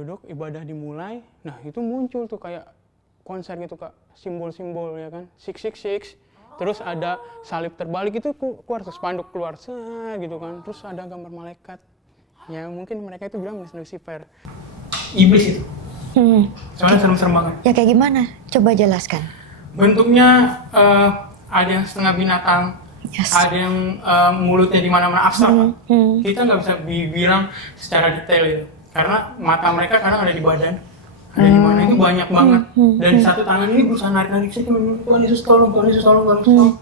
Duduk, ibadah dimulai, nah itu muncul tuh kayak konser gitu Kak, simbol-simbol ya kan, 666, terus ada salib terbalik itu keluar, terus spanduk keluar, gitu kan, terus ada gambar malaikat, ya mungkin mereka itu bilang Lucifer. Iblis itu, soalnya serem-serem banget. Ya kayak gimana? Coba jelaskan. Bentuknya ada yang setengah binatang, ada yang mulutnya di mana-mana abstrak. Kita nggak bisa bilang secara detail itu. Karena mata mereka kadang ada di badan, ada di mana itu banyak banget. Dan di satu tangan ini berusaha narik-narik, Tuhan Yesus tolong, Tuhan Yesus tolong, Tuhan Yesus tolong.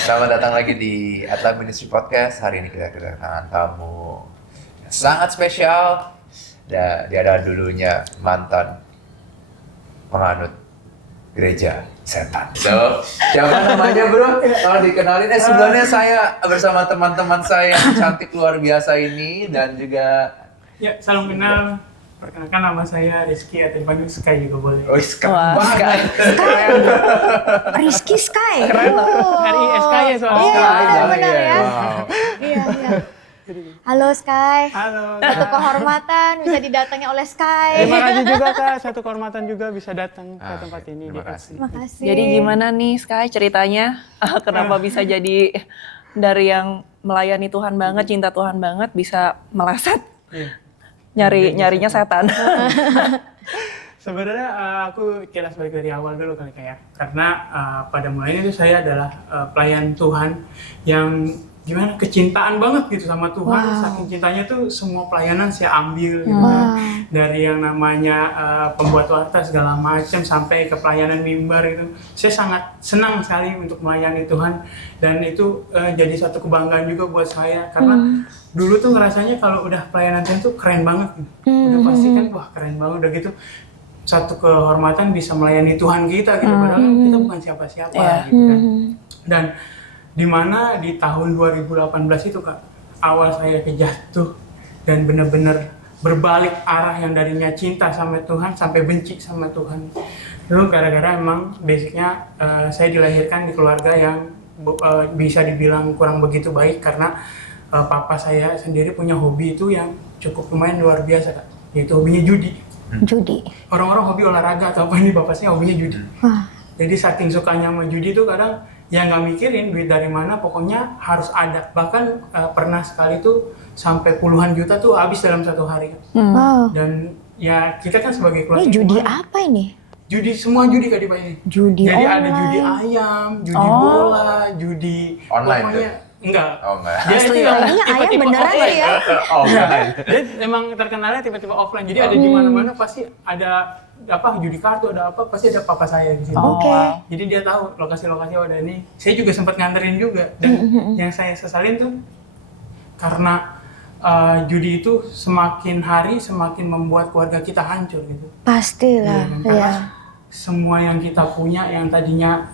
Selamat datang lagi di Atla Ministry Podcast. Hari ini kita kedatangan tamu yang sangat spesial. Dia adalah dulunya mantan penganut gereja setan. So, siapa namanya bro? Kalau dikenalin, sebelumnya saya bersama teman-teman saya yang cantik luar biasa ini dan juga... Ya, salam kenal. Perkenalkan nama saya Rizky atau dipanggil Sky juga boleh. Oh, Sky. Rizky Sky. Keren loh. RISKY soalnya. Iya, benar ya. Wow. Iya. Halo Sky. Halo. Satu kehormatan bisa didatangi oleh Sky. Terima kasih juga Kak, satu kehormatan juga bisa datang ke tempat ini. Terima kasih. Makasih. Jadi gimana nih Sky ceritanya? Kenapa bisa jadi dari yang melayani Tuhan banget, cinta Tuhan banget, bisa meleset nyarinya setan? Sebenarnya aku kilas balik dari awal dulu kali kayak, karena pada mulanya itu saya adalah pelayan Tuhan yang gimana kecintaan banget gitu sama Tuhan. Saking cintanya tuh semua pelayanan saya ambil gitu kan. Dari yang namanya pembuat warta segala macam sampai ke pelayanan mimbar itu. Saya sangat senang sekali untuk melayani Tuhan dan itu jadi satu kebanggaan juga buat saya karena dulu tuh ngerasanya kalau udah pelayanan Tuhan tuh keren banget gitu. Udah pasti kan wah keren banget udah gitu. Satu kehormatan bisa melayani Tuhan kita gitu padahal kita bukan siapa-siapa gitu kan. Dan di mana di tahun 2018 itu Kak, awal saya kejatuh dan benar-benar berbalik arah yang darinya cinta sama Tuhan sampai benci sama Tuhan. Dulu gara-gara emang basicnya saya dilahirkan di keluarga yang bisa dibilang kurang begitu baik karena papa saya sendiri punya hobi itu yang cukup lumayan luar biasa Kak, yaitu hobinya judi. Judi. Orang-orang hobi olahraga atau apa, ini bapak saya hobinya judi. Jadi saking sukanya sama judi itu kadang ya nggak mikirin duit dari mana, pokoknya harus ada. Bahkan pernah sekali tuh sampai puluhan juta tuh habis dalam satu hari. Dan ya kita kan sebagai keluarga. Ini judi apa ini? Judi, semua judi Kak di Pak ini. Judi Jadi online. ada judi ayam, judi bola, judi Online pokoknya enggak. Oh enggak. Dia itu yang Kayaknya ayam tipe-tipe beneran offline. sih ya. Oh enggak. Dia emang terkenalnya tiba-tiba offline. Jadi ada di mana-mana pasti ada apa judi kartu, ada apa pasti ada papa saya di situ. Oke. Jadi dia tahu lokasi-lokasi ada ini. Saya juga sempat nganterin juga dan yang saya sesalin tuh karena judi itu semakin hari semakin membuat keluarga kita hancur gitu. Pastilah. Iya, karena Ya. semua yang kita punya yang tadinya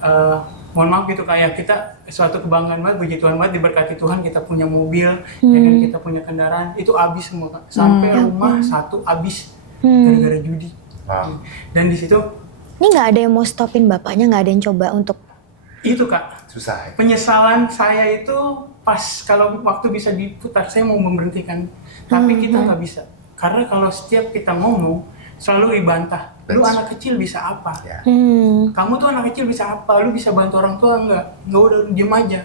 mohon maaf gitu kayak kita suatu kebanggaan banget, puji Tuhan banget, diberkati Tuhan kita punya mobil, ya kan, kita punya kendaraan, itu habis semua Kak. Sampai rumah satu habis gara-gara judi. Wow. Dan di situ Ini nggak ada yang mau stopin bapaknya, nggak ada yang coba untuk itu Kak, Susah ya? penyesalan saya itu pas kalau waktu bisa diputar saya mau memberhentikan, tapi kita nggak bisa karena kalau setiap kita ngomong selalu dibantah. Lu anak kecil bisa apa? Ya. Kamu tuh anak kecil bisa apa? Lu bisa bantu orang tua nggak udah diem aja.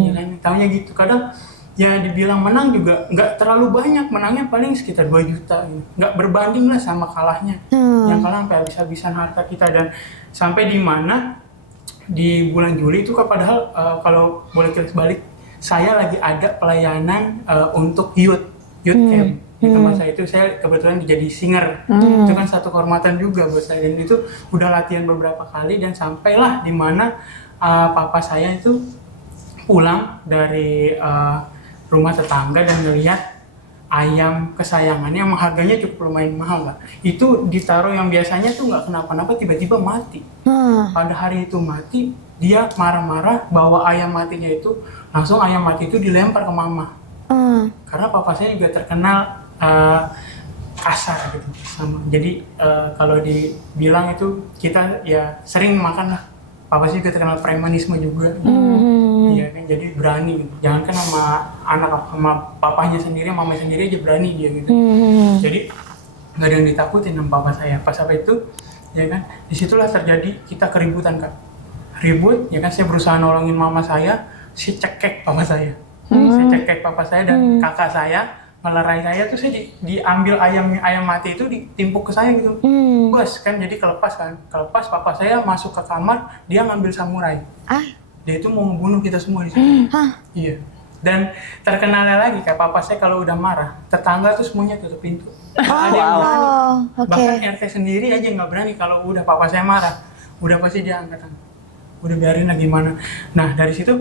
Ya kan, taunya gitu. Kadang ya dibilang menang juga nggak terlalu banyak, menangnya paling sekitar 2 juta gitu. Nggak berbanding lah sama kalahnya. Yang kalah sampai habis-habisan harta kita dan sampai di mana di bulan Juli itu Kak, padahal kalau boleh kilas balik saya lagi ada pelayanan untuk youth camp. Di tempat saya itu saya kebetulan jadi singer. Itu kan satu kehormatan juga buat saya dan itu udah latihan beberapa kali dan sampailah di mana papa saya itu pulang dari rumah tetangga dan ngelihat ayam kesayangannya yang harganya cukup lumayan mahal Mbak. Itu ditaruh yang biasanya tuh nggak kenapa-napa tiba-tiba mati. Pada hari itu mati, dia marah-marah bawa ayam matinya itu, langsung ayam mati itu dilempar ke mama. Karena papa saya juga terkenal kasar gitu sama. Jadi kalau dibilang itu kita ya sering makan lah. Papa sih juga terkenal premanisme juga. Iya kan, jadi berani gitu. Jangan kan sama anak, sama papanya sendiri, mamanya sendiri aja berani dia gitu. Jadi nggak ada yang ditakutin sama papa saya. Pas apa itu, ya kan, disitulah terjadi kita keributan Kak. Ribut, ya kan, saya berusaha nolongin mama saya cekek papa saya. Saya cekek papa saya dan kakak saya melerai saya tuh, saya diambil ayam mati itu ditimpuk ke saya gitu. Bos kan, jadi kelepas papa saya masuk ke kamar, dia ngambil samurai. Dia itu mau membunuh kita semua di situ. Iya. Dan terkenalnya lagi kayak papa saya kalau udah marah, tetangga tuh semuanya tutup pintu. Ada yang berani. Bahkan RT sendiri aja nggak berani kalau udah papa saya marah. Udah pasti dia angkat tangan. Udah biarin lah gimana. Nah dari situ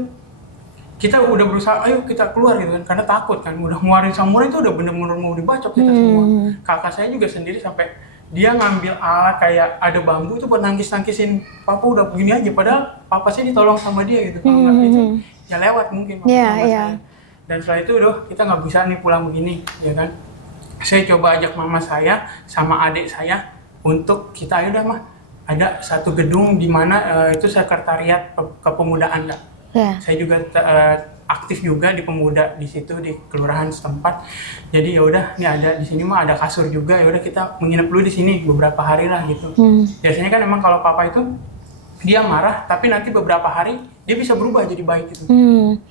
kita udah berusaha, ayo kita keluar gitu kan, karena takut kan. Udah ngeluarin samurai itu udah bener-bener mau dibacok kita semua. Kakak saya juga sendiri sampai dia ngambil alat kayak ada bambu itu buat nangkis-nangkisin papa udah begini aja. Padahal papa saya ditolong sama dia gitu. Kalau nggak itu ya lewat mungkin. Dan setelah itu kita nggak bisa nih pulang begini, ya kan. Saya coba ajak mama saya sama adik saya untuk kita ayo dah mah. Ada satu gedung di mana itu sekretariat kepemudaan Kak. Saya juga aktif juga di pemuda di situ di kelurahan setempat. Jadi ya udah, nih ada di sini mah ada kasur juga, ya udah kita menginap dulu di sini beberapa hari lah gitu. Biasanya kan emang kalau papa itu dia marah, tapi nanti beberapa hari dia bisa berubah jadi baik gitu.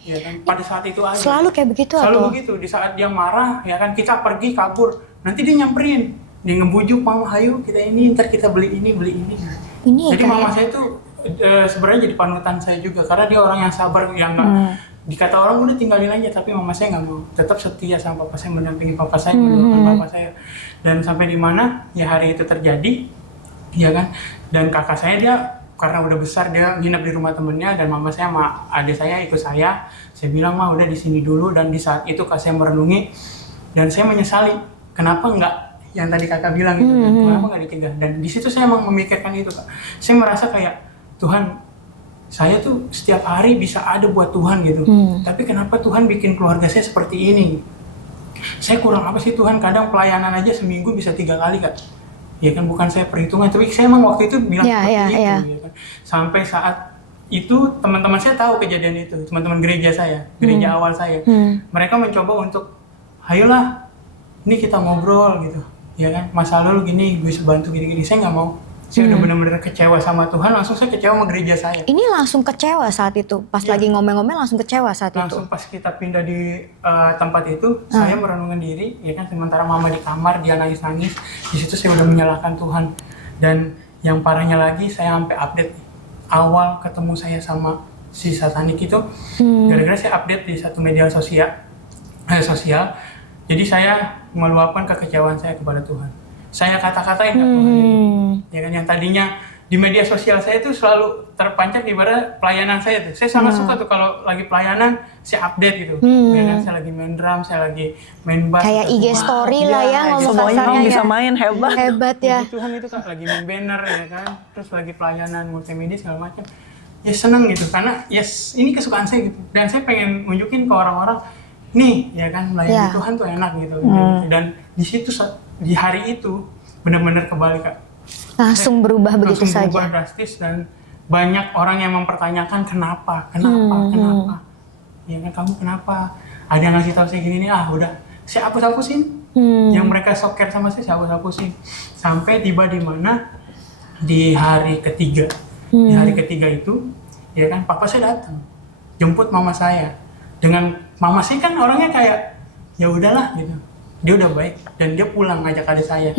Ya kan, pada saat itu aja. Selalu kayak begitu Selalu atau? begitu, di saat dia marah ya kan, kita pergi kabur, nanti dia nyamperin, dia ngebujuk, mama ayo kita ini, ntar kita beli ini. Jadi mama saya tuh sebenarnya jadi panutan saya juga, karena dia orang yang sabar, yang nggak dikata orang udah tinggalin aja, tapi mama saya nggak mau, tetap setia sama papa saya, mendampingi papa saya, mendoakan papa saya. Dan sampai di mana ya hari itu terjadi, ya kan, dan kakak saya dia karena udah besar dia nginep di rumah temennya, dan mama saya sama adik saya ikut saya bilang mah udah di sini dulu. Dan di saat itu kak saya merenungi dan saya menyesali kenapa nggak yang tadi kakak bilang gitu, kenapa nggak dicegah. Dan di situ saya emang memikirkan itu Kak, saya merasa kayak Tuhan, saya tuh setiap hari bisa ada buat Tuhan gitu. Tapi kenapa Tuhan bikin keluarga saya seperti ini? Saya kurang apa sih Tuhan? Kadang pelayanan aja seminggu bisa 3 kali Kak. Ya kan, bukan saya perhitungan, tapi saya emang waktu itu bilang seperti itu. Ya kan? Sampai saat itu teman-teman saya tahu kejadian itu, teman-teman gereja saya, gereja awal saya. Mereka mencoba untuk, ayolah, ini kita ngobrol gitu. Ya kan, masa lalu gini, gue bisa bantu gini-gini. Saya nggak mau. Saya udah benar-benar kecewa sama Tuhan, langsung saya kecewa sama gereja saya. Ini langsung kecewa saat itu? Pas lagi ngomel-ngomel langsung kecewa saat langsung itu? Pas kita pindah di tempat itu, saya merenungkan diri, ya kan, sementara mama di kamar, dia nangis-nangis. Di situ saya udah menyalahkan Tuhan. Dan yang parahnya lagi, saya sampai update awal ketemu saya sama si satanik itu, gara-gara saya update di satu media sosial. Jadi saya meluapkan kekecewaan saya kepada Tuhan. Saya kata-katain ke Tuhan itu. Ya kan, yang tadinya di media sosial saya itu selalu terpancar di pada pelayanan saya tuh. Saya sangat suka tuh kalau lagi pelayanan saya update gitu. Ya kan, saya lagi main drum, saya lagi main bass. Kayak IG story lah ya, ngomong Semuanya kasarnya kamu bisa ya. main, hebat. Hebat ya. Puji Tuhan itu Kak, lagi main banner ya kan. Terus lagi pelayanan multimedia segala macam. Ya seneng gitu, karena yes, ini kesukaan saya gitu. Dan saya pengen nunjukin ke orang-orang, nih ya kan, melayani Tuhan tuh enak gitu. Dan di situ di hari itu benar-benar kebalik Kak. Langsung berubah begitu Langsung berubah saja. drastis, dan banyak orang yang mempertanyakan kenapa. Ya kan, kamu kenapa? Ada yang ngasih tahu saya gini nih, udah saya hapus-hapusin. Yang mereka soker sama saya hapus-hapusin. Sampai tiba di mana di hari ketiga. Di hari ketiga itu, ya kan, papa saya datang jemput mama saya. Dengan mama saya kan orangnya kayak ya udahlah gitu. Dia udah baik dan dia pulang ngajak adik saya.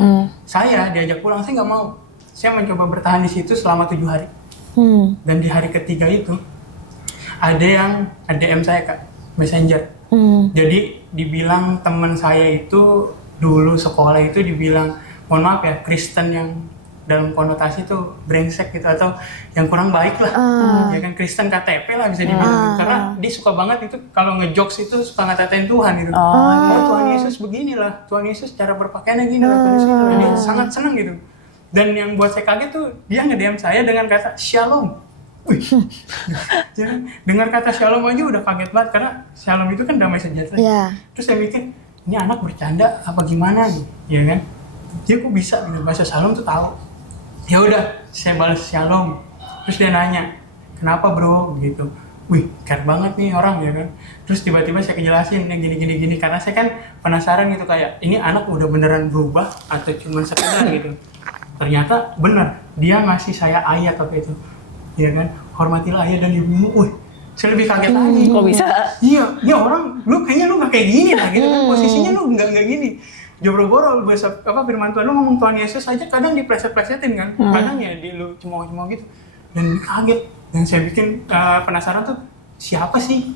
Saya diajak pulang, saya nggak mau. Saya mencoba bertahan di situ selama 7 hari. Dan di hari ketiga itu ada yang DM saya Kak, Messenger. Jadi dibilang teman saya itu dulu sekolah itu dibilang, mohon maaf ya, Kristen yang dalam konotasi itu brengsek gitu, atau yang kurang baik lah. Ya kan, Kristen KTP lah bisa dibilang. Karena dia suka banget itu kalau ngejokes itu suka ngata-ngatain Tuhan gitu. Tuhan Yesus beginilah, Tuhan Yesus cara berpakaiannya gini, Tuhan Yesus gitu. Dia sangat senang gitu. Dan yang buat saya kaget tuh dia nge-DM saya dengan kata Shalom. Wih. Ya kan? Dengar kata Shalom aja udah kaget banget, karena Shalom itu kan damai sejahtera. Terus saya mikir, ini anak bercanda apa gimana nih, ya kan? dia kok bisa gitu bahasa Shalom tuh tahu. Ya udah, saya balas Shalom. Terus dia nanya, kenapa bro gitu. Wih, keren banget nih orang ya kan. Terus tiba-tiba saya kejelasin yang gini karena saya kan penasaran gitu kayak ini anak udah beneran berubah atau cuma sekedar gitu. Ternyata bener, dia ngasih saya ayat apa itu. Ya kan, hormatilah ayah dan ibumu. Wih, saya lebih kaget lagi. Kok bisa? Iya, ya orang, lu kayaknya lu nggak kayak gini lah gitu kan, posisinya lu nggak gini. Jobro-boro bahasa apa firman Tuhan, lu ngomong Tuhan Yesus aja kadang dipleset-plesetin kan, kadang ya di lu cemooh-cemooh gitu. Dan kaget, dan saya bikin penasaran tuh siapa sih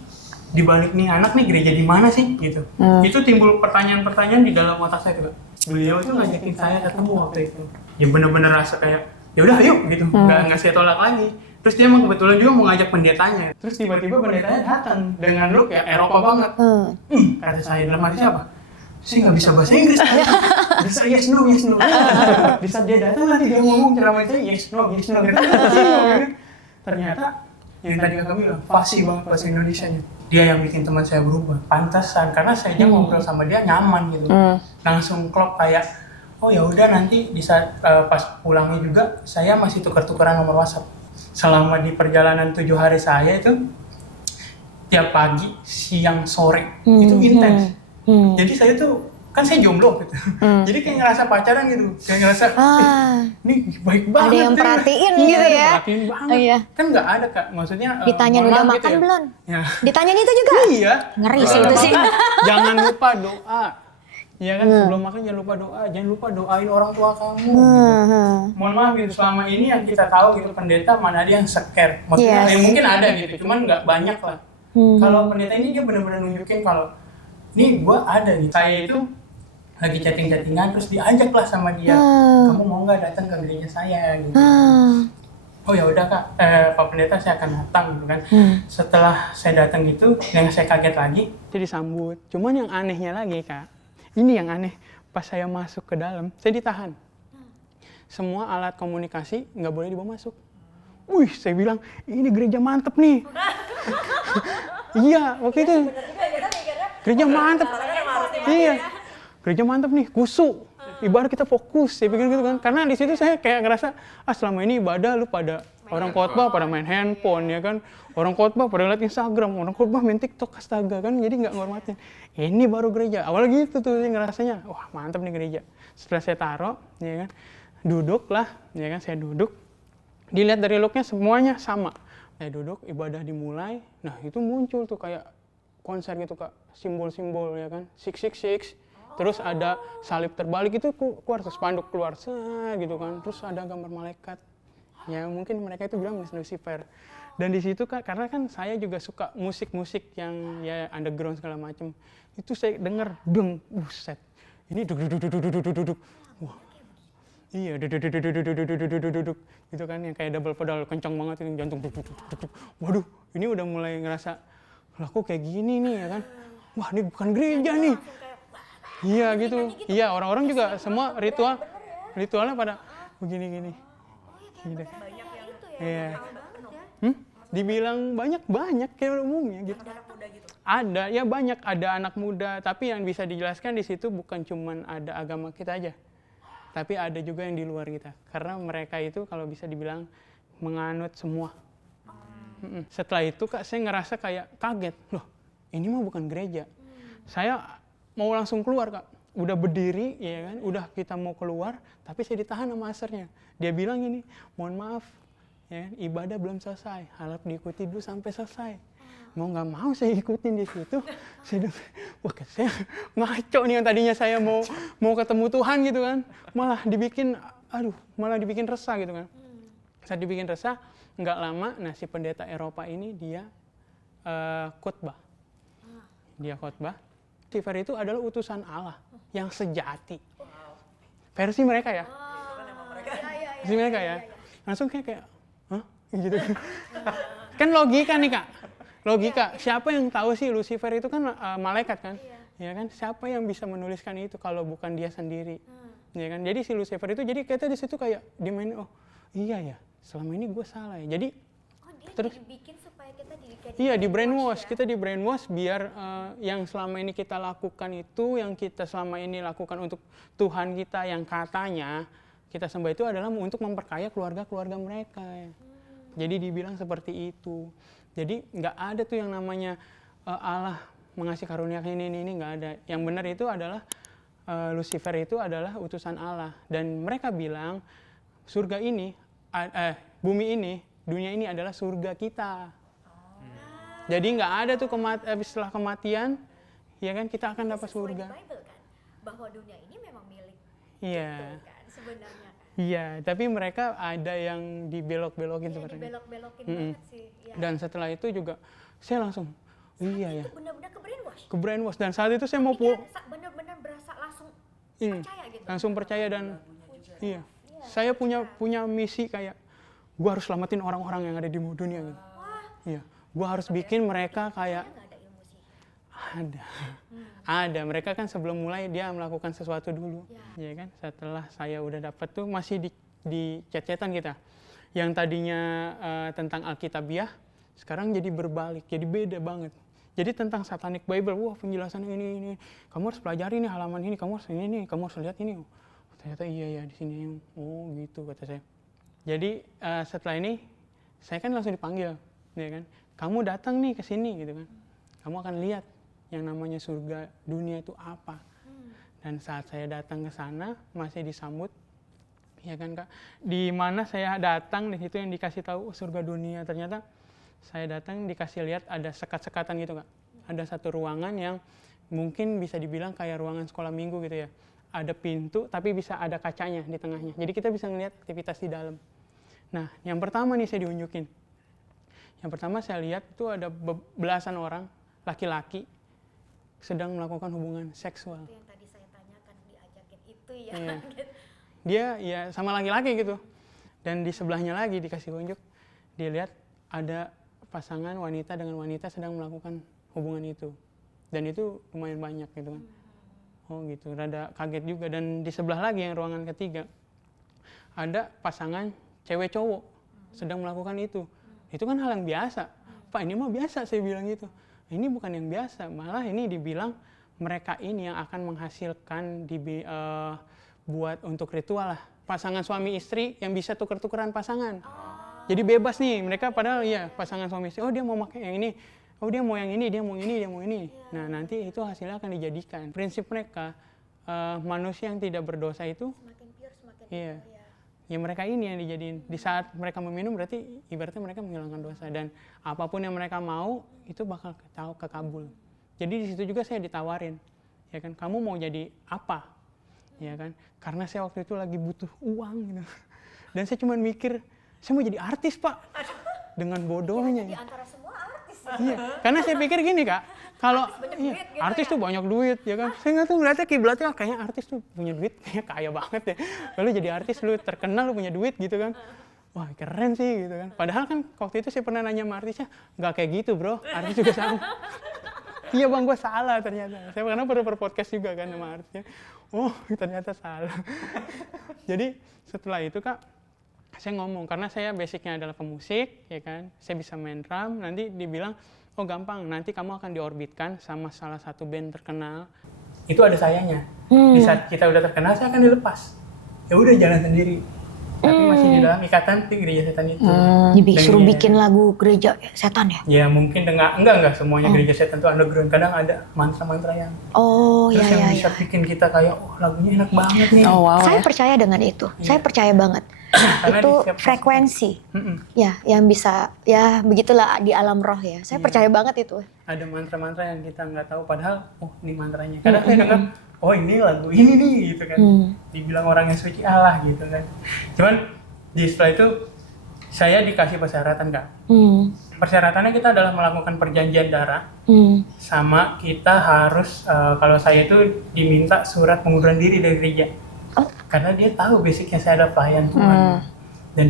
di balik nih anak nih, gereja di mana sih gitu. Itu timbul pertanyaan-pertanyaan di dalam otak saya gitu. Beliau tuh ngajakin saya ketemu waktu itu. Ya bener-bener rasa kayak ya udah ayo gitu, nggak saya tolak lagi. Terus dia emang kebetulan juga mau ngajak pendetanya. Terus tiba-tiba pendetanya datang dengan look ya Eropa banget. Kata saya dalam hati siapa? Saya nggak bisa bahasa Inggris. Bisa yes no. Bisa dia datang nanti dia ngomong ceramah saya yes no. Ternyata yang tadi kakak bilang fasih banget bahasa Indonesianya. Dia yang bikin teman saya berubah. Pantasan karena saya aja ngobrol sama dia nyaman gitu. Langsung klop kayak oh ya udah nanti di saat pas pulangnya juga saya masih tukar-tukaran nomor WhatsApp. Selama di perjalanan 7 hari saya itu tiap pagi, siang, sore itu intens. Jadi saya tuh kan saya jomblo gitu. Jadi kayak ngerasa pacaran gitu. Kayak ngerasa ini baik banget. Ada yang perhatiin gitu ya. Perhatiin banget. Iya. Kan nggak ada Kak. Maksudnya Ditanya mohon udah maaf makan gitu ya. belum? Ya. Ditanyain itu juga? Iya. Ngeri sih itu sih. Jangan lupa doa. Ya kan sebelum makan jangan lupa doa. Jangan lupa doain orang tua kamu. Mohon maaf gitu selama ini yang kita tahu gitu pendeta mana ada yang scare. Maksudnya Yes. ya mungkin ada gitu, cuman nggak banyak lah. Kalau pendeta ini dia benar-benar nunjukin kalau nih gue ada nih. Saya itu lagi chatting-chattingan terus diajak lah sama dia. Kamu mau nggak datang ke gereja saya gitu. Oh ya udah Kak, Pak Pendeta saya akan datang gitu kan. Setelah saya datang itu, yang saya kaget lagi, saya disambut. Cuman yang anehnya lagi Kak, ini yang aneh, pas saya masuk ke dalam, saya ditahan. Semua alat komunikasi nggak boleh dibawa masuk. Wih, saya bilang, ini gereja mantep nih. Iya, waktu itu. Gereja mantep. Iya, gereja mantep nih, kusuk. Ibarat kita fokus, saya pikir gitu kan. Karena di situ saya kayak ngerasa, selama ini ibadah lu pada orang khotbah pada main handphone ya kan. Orang khotbah pada liat Instagram, orang khotbah main TikTok, astaga kan. Jadi nggak ngormatin. Ini baru gereja. Awal gitu tuh saya ngerasanya, wah mantep nih gereja. Setelah saya taruh, ya kan, duduk lah, ya kan, saya duduk. Dilihat dari looknya semuanya sama. Saya duduk, ibadah dimulai. Nah itu muncul tuh kayak konser gitu Kak, simbol-simbol ya kan, 666. Terus ada salib terbalik itu keluar, spanduk keluar, gitu kan. Terus ada gambar malaikat. Ya mungkin mereka itu bilang Lucifer. Dan di situ Kak, karena kan saya juga suka musik-musik yang ya underground segala macam. Itu saya dengar, buset. Ini duduk. Wah. Iya, duduk. Gitu kan yang kayak double pedal kencang banget itu jantung duduk. Waduh, ini udah mulai ngerasa lah kok kayak gini nih ya kan. Wah, ini bukan gereja nih. Iya gitu. Iya, orang-orang juga semua ritualnya pada begini-gini. Gitu. Iya. Dibilang banyak kayak umumnya gitu. Ada, ya banyak, ada anak muda, tapi yang bisa dijelaskan di situ bukan cuman ada agama kita aja. Tapi ada juga yang di luar kita. Karena mereka itu kalau bisa dibilang menganut semua. Setelah itu Kak, saya ngerasa kayak kaget. Loh, ini mah bukan gereja. Saya mau langsung keluar Kak. Udah berdiri, ya kan? Udah kita mau keluar, tapi saya ditahan sama asernya. Dia bilang ini, mohon maaf, ya kan? Ibadah belum selesai. Harap diikuti dulu sampai selesai. Mau nggak mau saya ikutin di situ. Saya ngaco nih yang tadinya saya mau ketemu Tuhan gitu kan. Malah dibikin resah gitu kan. Saat dibikin resah, nggak lama, nah si pendeta Eropa ini dia khotbah. Dia khotbah. Lucifer itu adalah utusan Allah yang sejati. Versi mereka ya. Versi mereka ya. Langsung kayak hah? Gitu. Kan logika nih Kak. Logika. Siapa yang tahu sih Lucifer itu kan malaikat kan? Ya kan? Siapa yang bisa menuliskan itu kalau bukan dia sendiri? Ya kan? Jadi si Lucifer itu jadi kita di situ kayak dimain iya ya. Selama ini gue salah ya. Jadi dia terus dibikin supaya kita Iya, di brainwash. Kita di brainwash biar yang selama ini kita lakukan itu, yang kita selama ini lakukan untuk Tuhan kita yang katanya kita sembah itu adalah untuk memperkaya keluarga-keluarga mereka. Ya. Jadi dibilang seperti itu. Jadi nggak ada tuh yang namanya Allah mengasih karunia ini nggak ada. Yang benar itu adalah Lucifer itu adalah utusan Allah. Dan mereka bilang surga ini, bumi ini, dunia ini adalah surga kita. Jadi nggak ada tuh setelah kematian, ya kan kita akan dapat surga. Sesuai di Bible kan, bahwa dunia ini memang milik Iya. kan sebenarnya kan. Iya, tapi mereka ada yang dibelok-belokin seperti itu. Dibelok-belokin banget sih. Ya. Dan setelah itu juga saya langsung, iya ya, Itu benar-benar ke brainwash. ke brainwash. Dan saat itu saya mau pulang, Benar-benar berasa langsung ini, percaya gitu. langsung percaya dan iya. Saya punya misi kayak, gua harus selamatin orang-orang yang ada di dunia gitu. Iya, gua harus bikin mereka kayak Nggak ada ilmu sih. ada. Mereka kan sebelum mulai dia melakukan sesuatu dulu, ya kan. Setelah saya udah dapat tuh masih di chat-chatan kita, yang tadinya tentang Alkitabiah, sekarang jadi berbalik, jadi beda banget. Jadi tentang Satanic Bible, wah penjelasan ini, kamu harus pelajari nih halaman ini, kamu harus ini, kamu harus lihat ini. Ternyata iya ya di sini, oh gitu kata saya. Jadi setelah ini saya kan langsung dipanggil, ya kan. Kamu datang nih ke sini gitu kan. Kamu akan lihat yang namanya surga dunia itu apa. Dan saat saya datang ke sana masih disambut, ya kan Kak. Di mana saya datang di situ yang dikasih tahu surga dunia, ternyata saya datang dikasih lihat ada sekat-sekatan gitu Kak. Ada satu ruangan yang mungkin bisa dibilang kayak ruangan sekolah minggu gitu ya. Ada pintu tapi bisa ada kacanya di tengahnya. Jadi kita bisa ngelihat aktivitas di dalam. Nah, yang pertama nih saya diunjukin. Yang pertama saya lihat itu ada belasan orang laki-laki sedang melakukan hubungan seksual. Itu yang tadi saya tanyakan, diajakin itu ya. Iya. Dia ya sama laki-laki gitu. Dan di sebelahnya lagi dikasih unjuk, dia lihat ada pasangan wanita dengan wanita sedang melakukan hubungan itu. Dan itu lumayan banyak gitu kan. Oh gitu, rada kaget juga. Dan di sebelah lagi yang ruangan ketiga, ada pasangan cewek cowok sedang melakukan itu. Itu kan hal yang biasa. Pak, ini mah biasa, saya bilang gitu. Ini bukan yang biasa, malah ini dibilang mereka ini yang akan menghasilkan buat untuk ritual lah. Pasangan suami istri yang bisa tuker-tukeran pasangan. Jadi bebas nih, mereka padahal ya pasangan suami istri, oh dia mau pakai yang ini, oh dia mau yang ini, dia mau ini, dia mau ini. Nah nanti itu hasilnya akan dijadikan. Prinsip mereka, manusia yang tidak berdosa itu, Semakin pure, semakin iya. ya. Ya mereka ini yang dijadiin. Di saat mereka meminum berarti ibaratnya mereka menghilangkan dosa. Dan apapun yang mereka mau itu bakal kekabul. Jadi di situ juga saya ditawarin. Ya kan, kamu mau jadi apa? Ya kan, karena saya waktu itu lagi butuh uang gitu. Dan saya cuma mikir, saya mau jadi artis Pak. Dengan bodohnya. Di antara semua artis. Iya, karena saya pikir gini Kak, kalau duit gitu artis ya. tuh banyak duit ya kan. Saya nggak tuh ngeliatnya kiblatnya kayaknya artis tuh punya duit, kayaknya kaya banget ya. Lalu jadi artis lu terkenal, lu punya duit gitu kan. Wah keren sih gitu kan. Padahal kan waktu itu saya pernah nanya sama artisnya, nggak kayak gitu bro, artis juga sama. Iya bang, gue salah ternyata. Saya pernah podcast juga kan sama artisnya. Oh ternyata salah. Jadi setelah itu Kak, saya ngomong, karena saya basicnya adalah pemusik, ya kan, saya bisa main drum, nanti dibilang, oh gampang, nanti kamu akan diorbitkan sama salah satu band terkenal. Itu ada sayanya. Di saat kita udah terkenal, saya akan dilepas. Ya udah jalan sendiri. Tapi masih di dalam ikatan di gereja setan itu. Disuruh Dan bikin lagu gereja setan ya? ya mungkin enggak semuanya gereja setan itu underground. Kadang ada mantra-mantra yang Oh terus ya yang ya. bisa bikin kita kayak, oh lagunya enak banget nih. Oh wow Saya ya. percaya dengan itu. Saya percaya banget. Karena Itu di setiap frekuensi. Mm-mm. Ya, yang bisa ya begitulah di alam roh ya. Saya percaya banget itu. Ada mantra-mantra yang kita nggak tahu, padahal oh ini mantranya. Kadang saya dengar, oh ini lagu ini nih gitu kan. Dibilang orang yang suci Allah gitu kan. Cuman setelah itu saya dikasih persyaratan Kak. Persyaratannya kita adalah melakukan perjanjian darah, sama kita harus kalau saya itu diminta surat pengunduran diri dari gereja. Karena dia tahu basicnya saya ada pelayan Tuhan. Dan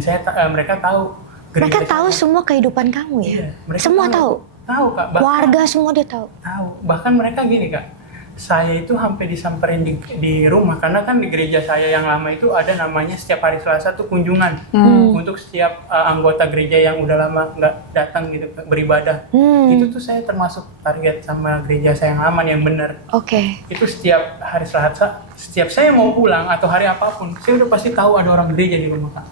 mereka tahu gereja Mereka tahu saya. semua kehidupan kamu ya. Iya, mereka Semua tahu. Tahu Kak. Warga semua dia tahu. Tahu. Bahkan mereka gini Kak, saya itu hampir disamperin di rumah, karena kan di gereja saya yang lama itu ada namanya setiap hari Selasa tuh kunjungan untuk setiap anggota gereja yang udah lama nggak datang gitu beribadah. Itu tuh saya termasuk target sama gereja saya yang aman yang benar. Oke. Itu setiap hari Selasa, setiap saya mau pulang atau hari apapun, saya udah pasti tahu ada orang gereja di rumah, Kak.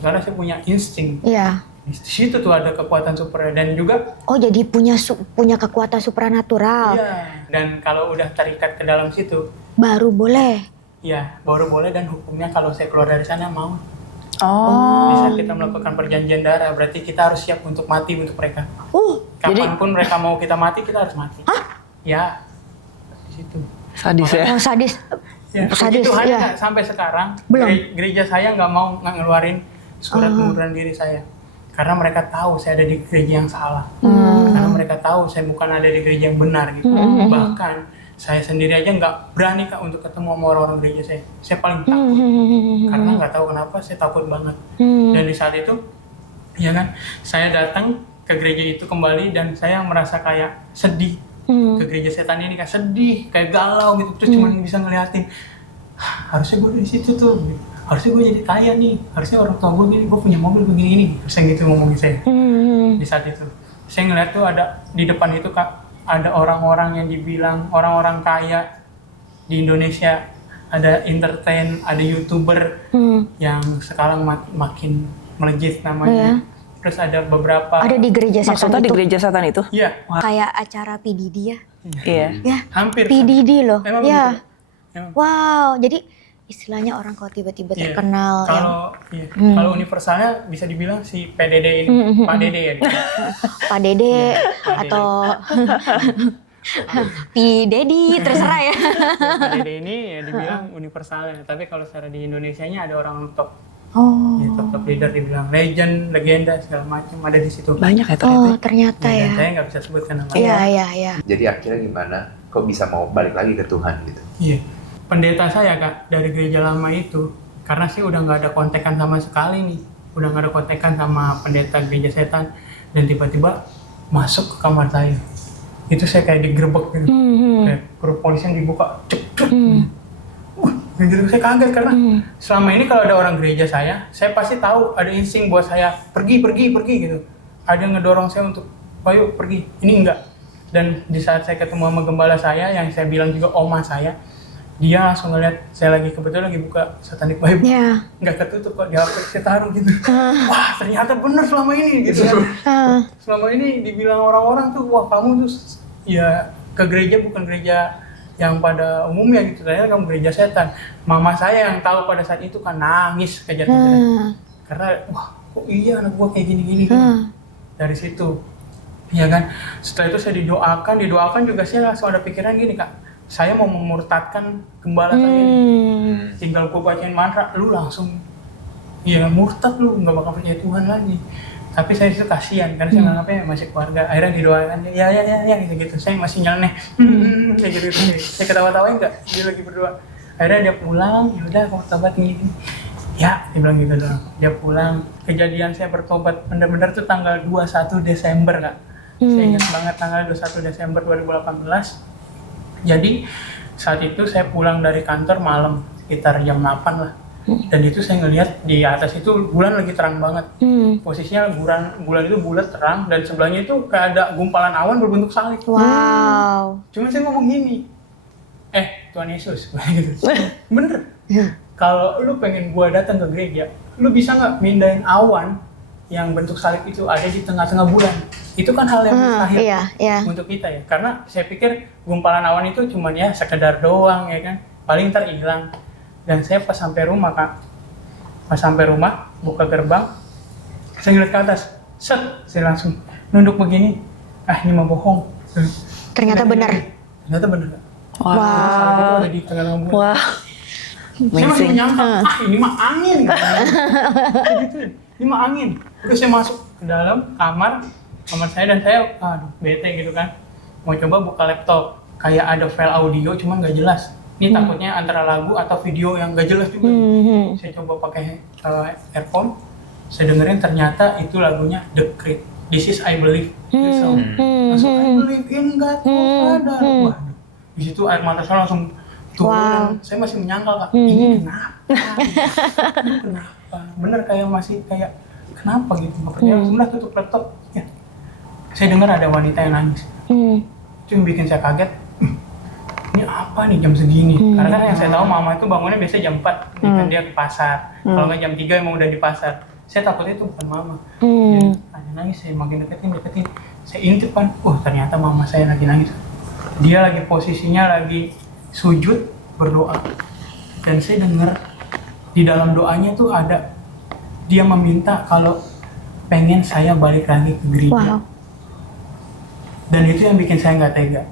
Karena saya punya insting. Iya. Di situ tuh ada kekuatan super, dan juga Oh, jadi punya kekuatan supranatural. iya, dan kalau udah terikat ke dalam situ, Baru boleh. ya baru boleh, dan hukumnya kalau saya keluar dari sana mau. Oh. Bisa kita melakukan perjanjian darah, berarti kita harus siap untuk mati untuk mereka. Kapanpun mereka mau kita mati, kita harus mati. Ya, di situ. Sadis ya. Oh, sadis. Ya, Sadis, puji Tuhan, iya. Kak, sampai sekarang Belum. gereja saya nggak mau ngeluarin surat pengunduran diri saya, karena mereka tahu saya ada di gereja yang salah, karena mereka tahu saya bukan ada di gereja yang benar gitu. Bahkan saya sendiri aja nggak berani, Kak, untuk ketemu sama orang-orang gereja saya paling takut, karena nggak tahu kenapa saya takut banget. Dan di saat itu, ya kan, saya datang ke gereja itu kembali dan saya merasa kayak sedih ke gereja setan ini, kayak sedih, kayak galau gitu, terus cuma bisa ngeliatin, harusnya gue di situ tuh, harusnya gue jadi kaya nih, harusnya orang tua gue gini, gue punya mobil begini, saya gitu ngomongin saya. Di saat itu saya ngeliat tuh ada di depan itu, Kak, ada orang-orang yang dibilang orang-orang kaya di Indonesia, ada entertain, ada YouTuber yang sekarang makin melejit namanya. Terus ada beberapa, Ada di gereja setan Maksudnya di itu. gereja setan itu? iya, Kayak acara PDD ya. Iya. Ya, hampir PDD loh. Emang Ya. begitu? Emang. Wow, jadi istilahnya orang kalau tiba-tiba Iya. terkenal yang Kalau universalnya bisa dibilang si PDD ini, Pak Dede ya. Pak Dede atau Pi Dedi, terserah ya. Pak Dede ini ya dibilang universalnya, tapi kalau secara di Indonesianya ada orang top, Oh. ya, top leader, dibilang legend, legenda segala macam ada di situ. Banyak ya Oh, ternyata. ternyata Dan ya. saya nggak bisa sebutkan namanya. Iya, iya, iya. Jadi akhirnya gimana? Kok bisa mau balik lagi ke Tuhan gitu? Iya. Pendeta saya, Kak, dari gereja lama itu, karena saya udah nggak ada kontekan sama sekali nih, udah nggak ada kontekan sama pendeta gereja setan, dan tiba-tiba masuk ke kamar saya. Itu saya kayak digerebek gitu, kayak grup polisi yang dibuka, cek, cek. Gitu, saya kaget karena selama ini kalau ada orang gereja saya pasti tahu ada insting buat saya pergi gitu. Ada yang ngedorong saya untuk, ayo pergi. Ini enggak. Dan di saat saya ketemu sama gembala saya, yang saya bilang juga oma saya, dia langsung ngeliat saya kebetulan lagi buka Satanic Bible. Iya. Nggak ketutup kok, di HP saya taruh gitu. Wah, ternyata bener selama ini gitu kan. Selama ini dibilang orang-orang tuh, wah kamu tuh ya ke gereja bukan gereja yang pada umumnya gitu, ternyata kamu gereja setan. Mama saya yang tahu pada saat itu kan nangis kejar-kejaran. Karena wah kok iya anak gua kayak gini-gini. Dari situ, ya kan. Setelah itu saya didoakan juga, saya langsung ada pikiran gini, Kak. Saya mau memurtadkan gembala saya ini. Tinggal gua bacain mantra, lu langsung ya murtad, lu nggak bakal percaya Tuhan lagi. Tapi saya itu kasihan karena saya nganggapnya masih keluarga. Akhirnya didoakan, ya gitu. Saya masih nyeleneh, kayak gitu. Saya ketawa-tawain nggak, dia lagi berdoa. Akhirnya dia pulang, ya udah kamu tobat gini. Ya, dia bilang gitu doang. Dia pulang. Kejadian saya bertobat benar-benar tuh tanggal 21 Desember, Kak. Saya ingat banget tanggal 21 Desember 2018. Jadi saat itu saya pulang dari kantor malam sekitar jam 8 lah. Dan itu saya ngelihat di atas itu bulan lagi terang banget. Posisinya bulan itu bulat terang, dan sebelahnya itu kayak ada gumpalan awan berbentuk salib. Wow. Cuma saya ngomong gini, Tuhan Yesus, gitu. Bener. Kalau lu pengen gua datang ke gereja, lu bisa nggak mindahin awan yang bentuk salib itu ada di tengah-tengah bulan? Itu kan hal yang mustahil Iya. untuk kita ya. Karena saya pikir gumpalan awan itu cuman ya sekedar doang ya kan, paling ntar hilang. Dan saya pas sampai rumah, Kak, buka gerbang, saya ngeliat ke atas, saya langsung nunduk begini, ini mah bohong. Ternyata benar. Ternyata benar, Kak. Wow. Salib itu ada di tengah-tengah bulan. Wah. Saya masih menyangka, ini mah angin. Gitu. Ini mah angin. Terus saya masuk ke dalam kamar saya, dan saya, bete gitu kan. Mau coba buka laptop, kayak ada file audio, cuman nggak jelas. Ini takutnya antara lagu atau video yang nggak jelas juga. Saya coba pakai earphone, saya dengerin, ternyata itu lagunya The Creed. This is I Believe. Langsung I believe in God, Father. Wah, Di situ air mata saya langsung turun. Wow. Saya masih menyangkal Kak, ini kenapa? Ini kenapa? Bener kayak masih kayak kenapa gitu? Nggak percaya, langsung lah tutup laptop. Ya. Saya dengar ada wanita yang nangis. Itu yang bikin saya kaget. Ini apa nih jam segini? Karena kan yang saya tahu mama itu bangunnya biasanya jam 4, kan dia ke pasar. Kalau nggak jam 3 emang udah di pasar. Saya takutnya itu bukan mama. Jadi, ada nangis, saya makin deketin. Saya intip kan, ternyata mama saya lagi nangis. Dia lagi posisinya lagi sujud berdoa. Dan saya dengar di dalam doanya tuh ada dia meminta kalau pengen saya balik lagi ke gereja. Wow. Dan itu yang bikin saya nggak tega.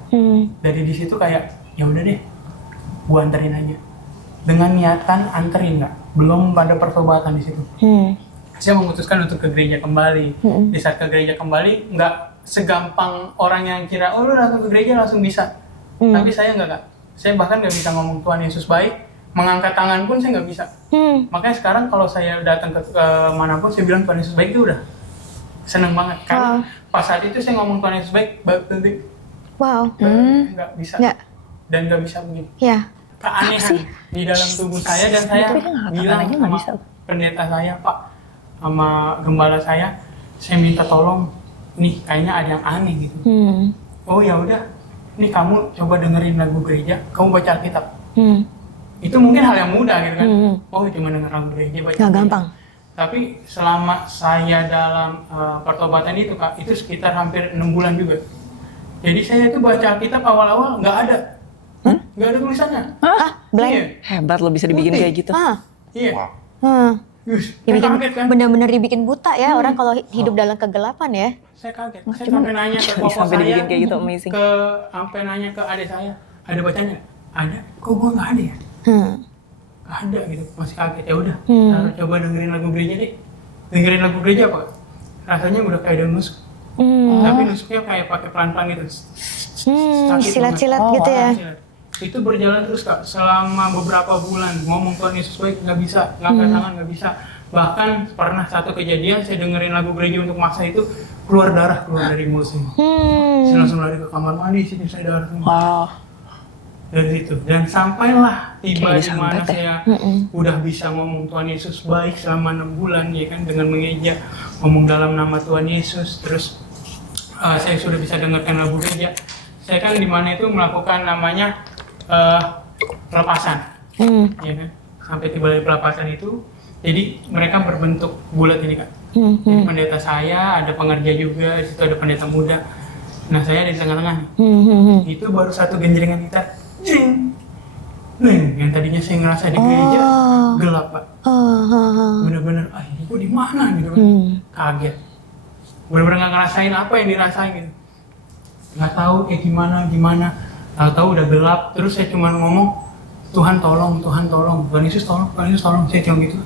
Dari di situ kayak ya udah deh, gua anterin aja. Dengan niatan anterin nggak, belum pada pertobatan di situ. Saya memutuskan untuk ke gereja kembali. Di saat ke gereja kembali, nggak segampang orang yang kira, lu langsung ke gereja langsung bisa. Tapi saya nggak. Saya bahkan nggak bisa ngomong Tuhan Yesus baik, mengangkat tangan pun saya nggak bisa. Makanya sekarang kalau saya datang ke manapun, saya bilang Tuhan Yesus baik itu udah seneng banget. Karena pas saat itu saya ngomong Tuhan Yesus baik, nanti Wow. nggak bisa. Nggak. Dan nggak bisa begini. Ya. Keanehan di dalam tubuh saya, dan saya bilang sama pendeta saya, Pak, sama gembala saya minta tolong, nih kayaknya ada yang aneh gitu. Oh ya udah, nih kamu coba dengerin lagu gereja, kamu baca Alkitab. Itu mungkin hal yang mudah gitu kan. Oh cuma denger lagu gereja, baca. Nggak gampang. Tapi selama saya dalam pertobatan itu Kak, itu sekitar hampir 6 bulan juga. Jadi saya itu baca Alkitab awal-awal nggak ada. Nggak ada tulisannya. Blank. Iya. Hebat lo bisa dibikin Putih. kayak gitu. Iya. Wow. Dibikin Kaget kan? benar-benar dibikin buta ya orang kalau hidup dalam kegelapan ya. Saya kaget. Saya sampai nanya ke koko Sampai saya, dibikin kayak gitu, amazing. sampai nanya ke adik saya, ada bacanya? Ada. Kok gua nggak ada ya? Nggak ada gitu. Masih kaget. Ya udah. Lalu coba dengerin lagu gereja deh. Dengerin lagu gereja apa? Rasanya udah kayak ada nusuk. Tapi nusuknya kayak pakai pelan-pelan gitu. Sakit Silat-silat banget. gitu ya. Silat. Itu berjalan terus Kak, selama beberapa bulan. Ngomong Tuhan Yesus baik nggak bisa, ngangkat tangan nggak bisa. Bahkan pernah satu kejadian saya dengerin lagu gereja untuk masa itu, keluar darah dari mulut saya. Saya langsung lari ke kamar mandi, sini saya darah semua. Wow. Dari situ, dan sampailah tiba Kayak di mana disambat ya. saya udah bisa ngomong Tuhan Yesus baik selama 6 bulan ya kan, dengan mengeja, ngomong dalam nama Tuhan Yesus. Terus saya sudah bisa dengarkan lagu gereja. Saya kan di mana itu melakukan namanya pelepasan, ya kan. Sampai tiba di pelepasan itu, jadi mereka berbentuk bulat ini Kak. Jadi pendeta saya, ada pengerja juga, di situ ada pendeta muda. Nah saya di tengah-tengah. Itu baru satu genjrengan gitar, jing, yang tadinya saya ngerasa di gereja gelap Pak. Bener-bener, ini gua di mana gitu kan? Kaget. Bener-bener nggak ngerasain apa yang dirasain gitu. Nggak tahu kayak gimana. Tahu-tahu udah gelap, terus saya cuma ngomong, Tuhan tolong, Tuhan Yesus tolong. Saya cuma gitu.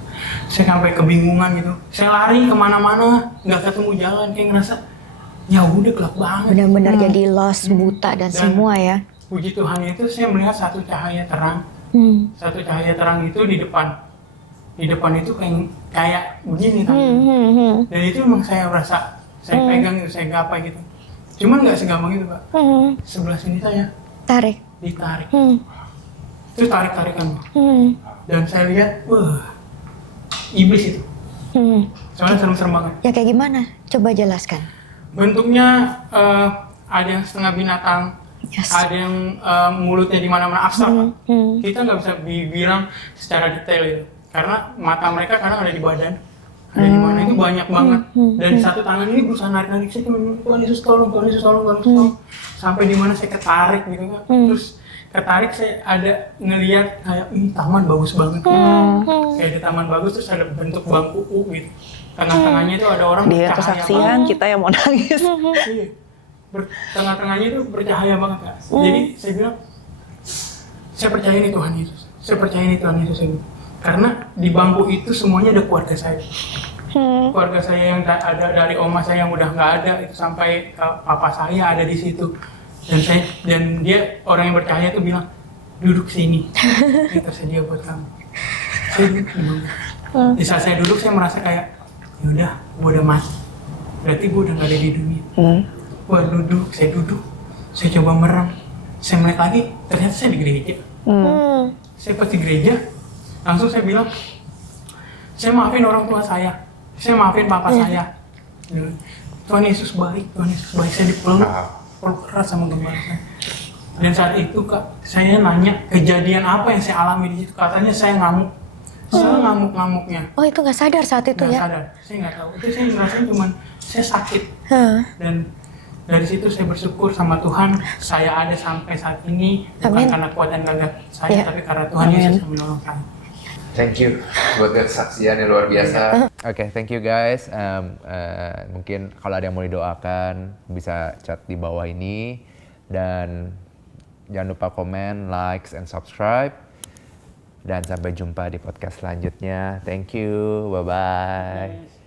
Saya sampai kebingungan gitu. Saya lari kemana-mana, nggak ketemu jalan, kayak ngerasa, ya udah gelap banget. Benar-benar jadi lost, buta dan semua ya. Puji Tuhan itu saya melihat satu cahaya terang. Satu cahaya terang itu di depan. Di depan itu kayak begini kan. Dan itu memang saya rasa, saya pegang itu, saya gapai gitu. Cuman nggak segampang itu Pak. Sebelah sini saya ditarik. Terus tarik-tarikan. Dan saya lihat, iblis itu. Soalnya serem-serem banget. Ya kayak gimana? Coba jelaskan. Bentuknya ada yang setengah binatang, ada yang mulutnya di mana-mana abstrak. Kita nggak bisa bilang secara detail itu, karena mata mereka kadang ada di badan, ada di mana itu banyak banget. Dan satu tangan ini berusaha narik-narik saya, Tuhan Yesus tolong. Sampai di mana saya ketarik gitu kan. Terus ketarik saya ada ngelihat kayak ini taman bagus banget. Kayak ada taman bagus, terus ada bentuk bangku gitu. Tengah-tengahnya itu ada orang Dia bercahaya kesaksian, banget. kita yang mau nangis. Iya. Tengah-tengahnya itu bercahaya banget Kak. Jadi saya bilang, saya percaya ini Tuhan Yesus. Karena di bangku itu semuanya ada keluarga saya. Keluarga saya yang ada dari oma saya yang udah nggak ada, itu sampai papa saya ada di situ. Dan dia orang yang percaya itu bilang, duduk sini, ini tersedia buat kamu. Saya duduk. Di saat saya duduk saya merasa kayak, ya udah, gue udah mati. Berarti gue udah nggak ada di dunia. Gue duduk, saya coba merem. saya melek lagi, ternyata saya di gereja. Saya pas di gereja, langsung saya bilang, saya maafin orang tua saya maafin papa saya. Tuhan Yesus baik, saya dipeluk, peluk keras sama gembala saya. Dan saat itu Kak, saya nanya kejadian apa yang saya alami di situ. Katanya saya ngamuk, ngamuk-ngamuknya. Oh itu nggak sadar saat itu Nggak ya? sadar, saya nggak tahu. Itu saya ngerasain cuman saya sakit. Dan dari situ saya bersyukur sama Tuhan, saya ada sampai saat ini bukan Amin. karena kuat dan gagah saya, Ya. tapi karena Tuhan Amin. Yesus yang menolong saya. Thank you buat kesaksian yang luar biasa. Oke, thank you guys. Mungkin kalau ada yang mau didoakan bisa chat di bawah ini dan jangan lupa komen, likes, and subscribe. Dan sampai jumpa di podcast selanjutnya. Thank you, bye bye.